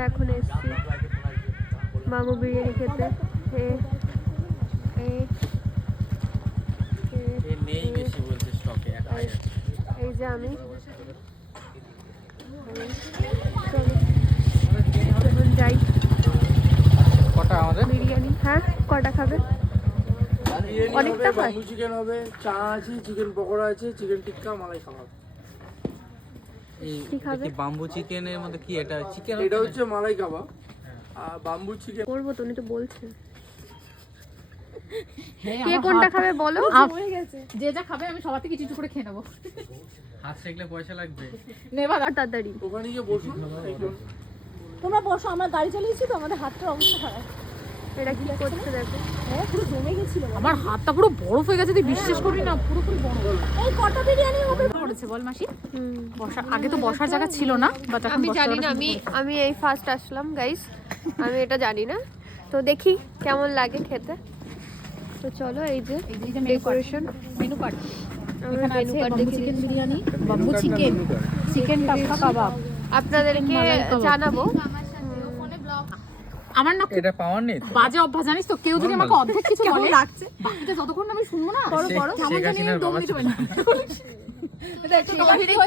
আমরা এখন এসেছি মামু বিরিয়ানি খেতে। এই যে আমি এখন যাই। কটা আমাদের বিরিয়ানি? হ্যাঁ, কটা খাবে? অনেকটা খায়। বাম্বু চিকেন হবে, চা আছে, চিকেন পকোড়া আছে, চিকেন টিক্কা, মালাই কাবাব। কি খাবে? বাম্বু চিকেনের মধ্যে কি এটা চিকেন? এটা হচ্ছে মালাই কাবাব আর বাম্বু চিকেন। করবো তো, উনি তো বলছে। কে কোনটা খাবে বলো? যে যা খাবে আমি সবার থেকে কিছু করে খেয়ে নেবো। হাত সেকলে পয়সা লাগবে। নেবা তাড়াতাড়ি ওখানে গিয়ে বসুন। তোমরা বসো, আমরা গাড়ি চালিয়েছি তো, আমাদের হাতটার অবস্থা খারাপ। এটা কি করছে দেখো। হ্যাঁ, পুরো জমে গেছিল। আমার হাতটা পুরো বরফ হয়ে গেছে, তুই বিশ্বাস করবি না, পুরোপুরি বরফ। এই কটা বিরিয়ানি হবে পড়েছে বল মাসি? বসার আগে তো বসার জায়গা ছিল না, বাট এখন আমি জানি না, আমি এই ফার্স্ট আসলাম গাইস, আমি এটা জানি না, তো দেখি কেমন লাগে খেতে। তো চলো, এই যে ডেকোরেশন, মেনু কার্ড আমরা মেনু কার্ড দেখি। Chicken biryani, bamboo chicken, chicken tikka kebab আপনাদেরকে জানাবো। আমার না এটা পাওয়ার নেই। বাজে অভ্যাস জানিস তো, কেউ যদি আমাকে অর্ধেক কিছু বলে লাগছে বাকিটা যতক্ষণ আমি শুনবো না, বড় বড় কেমন জানি দম দিতে পারি না।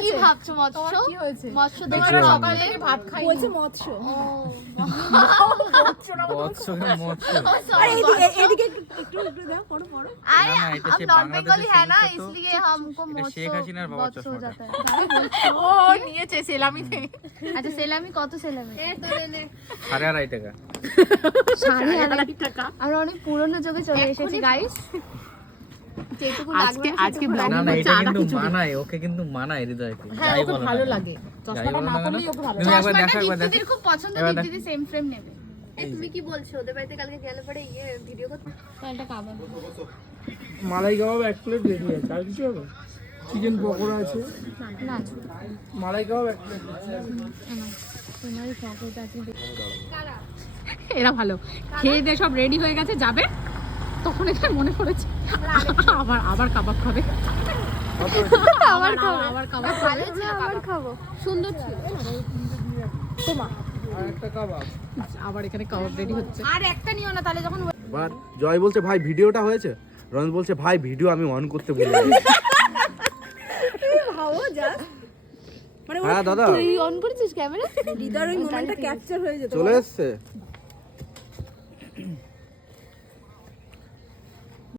কি ভাবছো মৎস্য? কি হয়েছে? মৎস্য তোমার তোমার সকাল থেকে ভাত খাই বলছে মৎস্য। अरे এদিকে একটু দাও, পড়ো পড়ো। अरे ना, ये तो हम सिर्फ नॉन बांग्लादेशी बंगाली है ना, सीख है तो इसलिए हमको शेख हसीना और बाबा मत्स्य हो चश्मा जाता है। ও নিয়েছে সেলামিতে। अच्छा सेलामी কত সেলামি? সাড়ে আড়াই টাকা। সাড়ে আড়াই টাকা। আমরা অনেক পুরনো যুগে চলে এসেছি গাইস। যেটুকু লাগবে আজকে ব্লগ না না, হচ্ছে এটা আদা কিন্তু খিচুড়ি। মানায়, ওকে কিন্তু মানায় হৃদয়কে। হ্যাঁ, যাই ওকে বলো না ভালো কেন। লাগে। যাই চশমাটা বলো না না কেন। পরলেই ওকে ভালো তুমি লাগে। একবার দেখো, একবার দেখো। দীপ্তিদির খুব পছন্দ, এবার দেখ। দীপ্তিদি সেম ফ্রেম নেবে। তুমি কি বলছো? ওদের বাড়িতে কালকে গেলে পরে ভিডিও করতে? একটা কাবাব। মালাই কাবাব 1 প্লেট রেডি আছে। আর কিছু হবে? চিকেন পকোড়া আছে, না মালাই কাবাব 1 প্লেট। তোমারই চকলেট আছে। এরা ভালো খেয়ে দিয়ে সব রেডি হয়ে গেছে, যাবে তখন এটা মনে পড়েছে আবার কাবাব খাবে। আবার খাবো, আবার কাবাব ভালো ছিল আবার কাবাব। খাবো। সুন্দর ছিল। তোমা আর একটা কাবাব। আবার এখানে কাবাব রেডি হচ্ছে। আর একটা নিও না তাহলে, যখন বাট জয় বলছে ভাই ভিডিওটা হয়েছে, রন বলছে ভাই ভিডিও আমি অন করতে ভুলে গেছি। ভাবো যা, হ্যাঁ দাদা তুই অন করেছিস ক্যামেরা? হৃদয়ের ওই মোমেন্টটা ক্যাপচার হয়ে যেত। চলে এসছে।